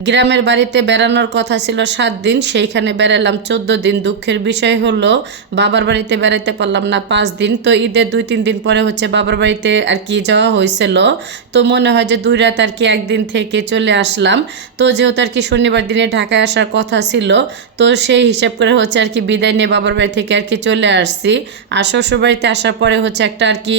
গ্রামের বাড়িতে বেড়ানোর কথা ছিল 7 দিন, সেইখানে বেড়ালাম 14 দিন। দুঃখের বিষয় হলো বাবার বাড়িতে বেড়াইতে পারলাম না 5 দিন। তো ঈদের 2-3 দিন পরে বাবার বাড়িতে আর কি যাওয়া হয়েছিল। তো মনে হয় যে 2 রাত আর কি একদিন থেকে চলে আসলাম। তো যেহেতু আর কি শনিবার দিনে ঢাকায় আসার কথা ছিল, তো সেই হিসাব করে আর কি বিদায় নিয়ে বাবার বাড়ি থেকে আর কি চলে আসছি। আর শ্বশুর বাড়িতে আসার পরে একটা আর কি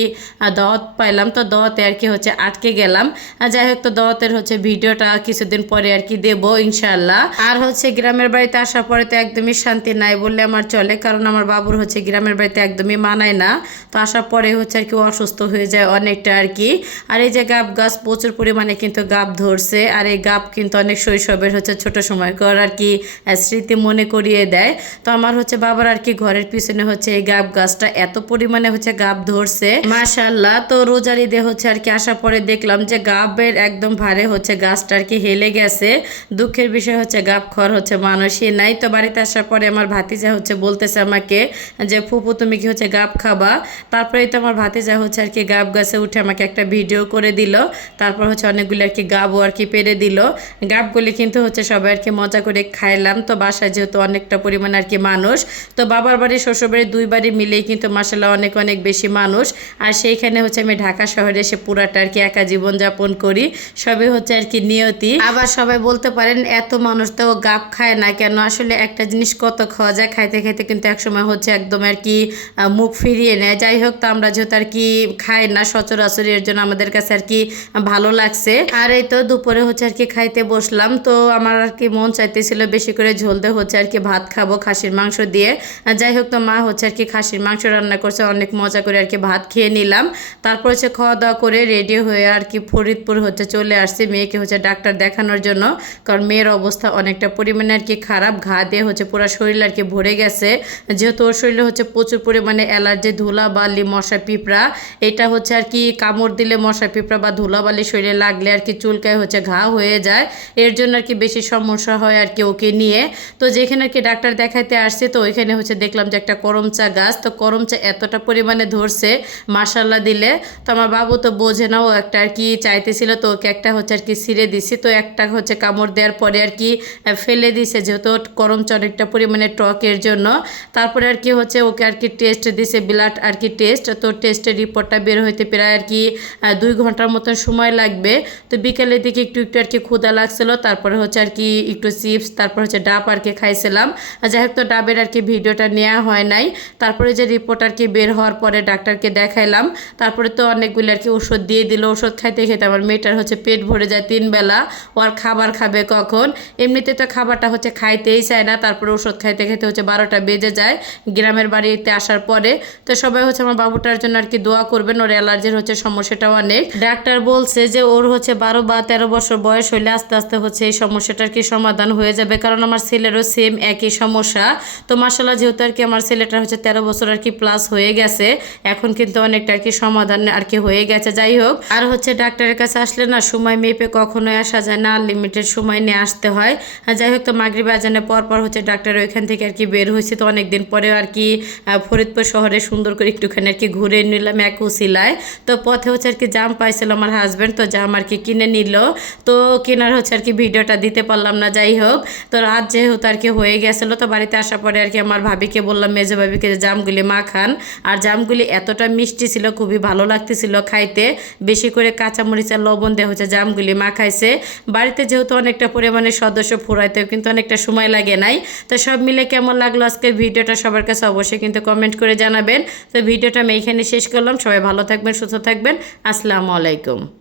দাওয়াত পাইলাম। তো দাওয়াতে আর কি আটকে গেলাম। যাই হোক, তো দাওয়াতের ভিডিওটা কিছুদিন পরে আর কি দেব ইনশাআল্লাহ। আর গ্রামের বাড়িতে আসার পরে তো একদমই শান্তি নাই বললে আমার চলে, কারণ আমার বাবুর গ্রামের বাড়িতে একদমই মানায় না। তো আসার পরে আর কি অসুস্থ হয়ে যায় অনেকটা আর কি। আর এই যে গাব গাছ প্রচুর পরিমাণে কিন্তু গাব ধরছে, আর এই গাব কিন্তু অনেক শৈশবের ছোট সময়কার আর কি স্মৃতি মনে করিয়ে দেয়। তো আমার বাবার আর কি ঘরের পিছনে এই গাব গাছটা এত পরিমাণে গাব ধরছে মাশাআল্লাহ। তো রোজার ঈদে আর কি আসার পরে দেখলাম যে গাবের একদম ভারে গাছটা আর কি হেলে গেছে। দুঃখের বিষয় গাব খড় মানুষই নাই। তো বাড়িতে আসার পরে আমার ভাতিজা বলতেছে আমাকে যে ফুপু তুমি কি গাব খাবা। তারপরে তো আমার ভাতিজা আর কি গাব গাছে উঠে আমাকে একটা ভিডিও করে দিল। তারপর অনেকগুলো আর কি গাবও আর কি পেরে দিল। গাবগুলি কিন্তু সবাই আর কি মজা করে খাইলাম। তো বাসায় যেহেতু অনেকটা পরিমাণ আর কি মানুষ, তো বাবার বাড়ি শ্বশুর বাড়ি 2 বাড়ি মিলেই কিন্তু মাসাল্লাহ অনেক অনেক বেশি মানুষ। আর সেইখানে আমি ঢাকা শহরে এসে পুরাটা আর কি একা জীবনযাপন করি। সবই আর কি নিয়তি। আবার সবাই বলতে পারেন এত মানুষ তো গাব খায় না কেন। আসলে একটা জিনিস কত খাওয়া যায়, খাইতে খাইতে কিন্তু একসময় একদম আর কি মুখ ফিরিয়ে নেয়। যাই হোক, তো আমরা যেহেতু আর কি খাই না সচরাচর, এর জন্য আমাদের কাছে আর কি ভালো লাগছে। আর এই তো দুপুরে আর কি খাইতে বসলাম। তো আমার আর কি মন চাইতেছিল বেশি করে ঝোল দিয়ে আর কি ভাত খাবো খাসির মাংস দিয়ে। যাই হোক, তো মা আর কি খাসির মাংস রান্না করছে, অনেক মজা করে আর কি ভাত খেয়ে নিলাম। তারপর খাওয়া দাওয়া করে রেডি হয়ে আর কি ফরিদপুর চলে আসছে মেয়েকে ডাক্তার দেখানোর জন্য। কারণ মেয়ের অবস্থা অনেকটা পরিমাণে আর কি খারাপ, ঘা দিয়ে পুরো শরীর আর কি ভরে গেছে। যেহেতু ওর শরীরে প্রচুর পরিমাণে অ্যালার্জি, ধুলাবালি, মশা পিঁপড়া। এটা আর কি কামড় দিলে মশা পিঁপড়া বা ধুলাবালি শরীরে লাগলে আর কি চুলকায় ঘা হয়ে যায়। এর জন্য আর কি বেশি সমস্যা হয় আর কি ওকে নিয়ে। তো যেখানে আর কি ডাক্তার দেখাইতে আসছে, তো ওইখানে দেখলাম যে একটা করমচা গাছ। তো করমচা এতটা পরিমাণে ধরছে মাশাল্লাহ দিলে। তো আমার বাবু তো বোঝে না, ও একটা আর কি চাইতেছিল, তো ওকে একটা আর কি ছিঁড়ে দিছি। তো একটা কামড় দেওয়ার পরে আর কি ফেলে দিছে, যেহেতু করমচা অনেকটা পরিমাণে টকের জন্য। তারপরে আর কি ওকে আর কি টেস্ট দিছে, ব্লাড আর কি টেস্ট। তো টেস্টের রিপোর্টটা বের হইতে প্রায় আর কি 2 ঘন্টার মতন সময় লাগবে। তো বিকেলের দিকে একটু একটু আর কি ক্ষুধা লাগছিল। তারপরে আর কি একটু চিপস, তারপর ডাব আর কি খাইছিলাম। যাই হোক, তো ডাবের আর কি ভিডিওটা নেওয়া হয় নাই। তারপরে যে রিপোর্ট আর কি বের হওয়ার পরে ডাক্তারকে দেখাইলাম। তারপরে তো অনেকগুলো আর কি ওষুধ দিয়ে দিল। ওষুধ খাইতে খেতে আমার মেয়েটার পেট ভরে যায় 3 বেলা। ও আর খাবার খাবে কখন? এমনিতে তো খাবারটা খাইতেই চায় না। তারপরে ওষুধ খাইতে খেতে 12টা বেজে যায় গ্রামের বাড়িতে আসার পরে। তো সবাই আমার বাবুটার জন্য আর কি দোয়া করবেন। ওর অ্যালার্জির সমস্যাটাও অনেক। ডাক্তার বলছে যে ওর 12 বা 13 বছর বয়স হলে আস্তে আস্তে এই সমস্যাটার কি সমাধান হয়ে যাবে। কারণ আমার ছেলেরও সেম একই সমস্যা। তো মাশাআল্লাহ, যেহেতু আর কি আমার ছেলেটার 13 বছর আর কি প্লাস হয়ে গেছে, এখন কিন্তু অনেকটা আর কি সমাধান আর কি হয়ে গেছে। যাই হোক, আর ডাক্তারের কাছে আসলে না সময় মেপে কখনোই আসা যায় না, লিমিটেড সময় নিয়ে আসতে হয়। যাই হোক, তো মাগরিব আজানের পর ডাক্তার ওইখান থেকে আর কি বের হয়েছে। তো অনেকদিন পরে আর কি ফরিদপুর শহরে সুন্দর করে একটুখানি আর কি ঘুরে নিলাম এক উসিলায়। তো পথে আর কি জাম পাইছিল আমার হাজব্যান্ড, তো জাম আর কি কিনে নিল। তো কেনার আর কি ভিডিওটা দিতে পারলাম না। যাই হোক, তো রাত যেহেতু আর কি হয়ে গেছিলো, তো বাড়িতে আসার পরে আর কি আমার ভাবিকে বললাম, মেজো ভাবিকে, যে জামগুলি মা খান। আর জামগুলি এতটা মিষ্টি ছিল, খুবই ভালো লাগতেছিল খাইতে। বেশি করে কাঁচামরিচ আর লবণ দিয়ে জামগুলি মা খাইছে। বাড়িতে যেহেতু অনেকটা পরিমাণে সদস্য, ফুরাইতেও কিন্তু অনেকটা সময় লাগে নাই। তো সব মিলে কেমন লাগলো আজকের ভিডিওটা সবার কাছে অবশ্যই কিন্তু কমেন্ট করে জানাবেন। তো ভিডিওটা আমি এইখানে শেষ করলাম। সবাই ভালো থাকবেন, সুস্থ থাকবেন। আসসালামু আলাইকুম।